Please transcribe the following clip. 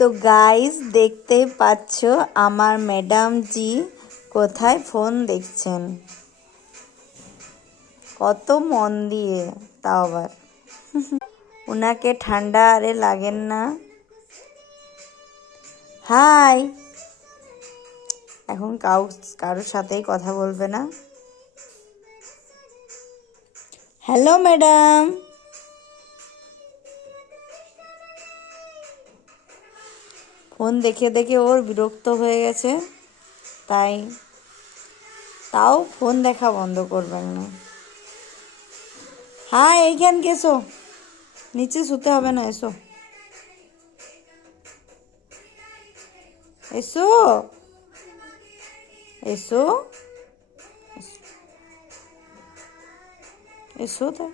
তো গাইস দেখতেই পাচ্ছ আমার ম্যাডাম জি কোথায় ফোন দেখছেন, কত মন দিয়ে, তাও আবার ওনাকে ঠান্ডা আরে লাগেন না। হাই, এখন কারোর সাথেই কথা বলবে না। Hello madam. ফোন দেখে দেখে ওর বিরক্ত হয়ে গেছে, তাও ফোন দেখা বন্ধ করবেন না। হ্যাঁ, এইখানকে এসো, নিচে শুতে হবে না, এসো এসো এসো এসো তো।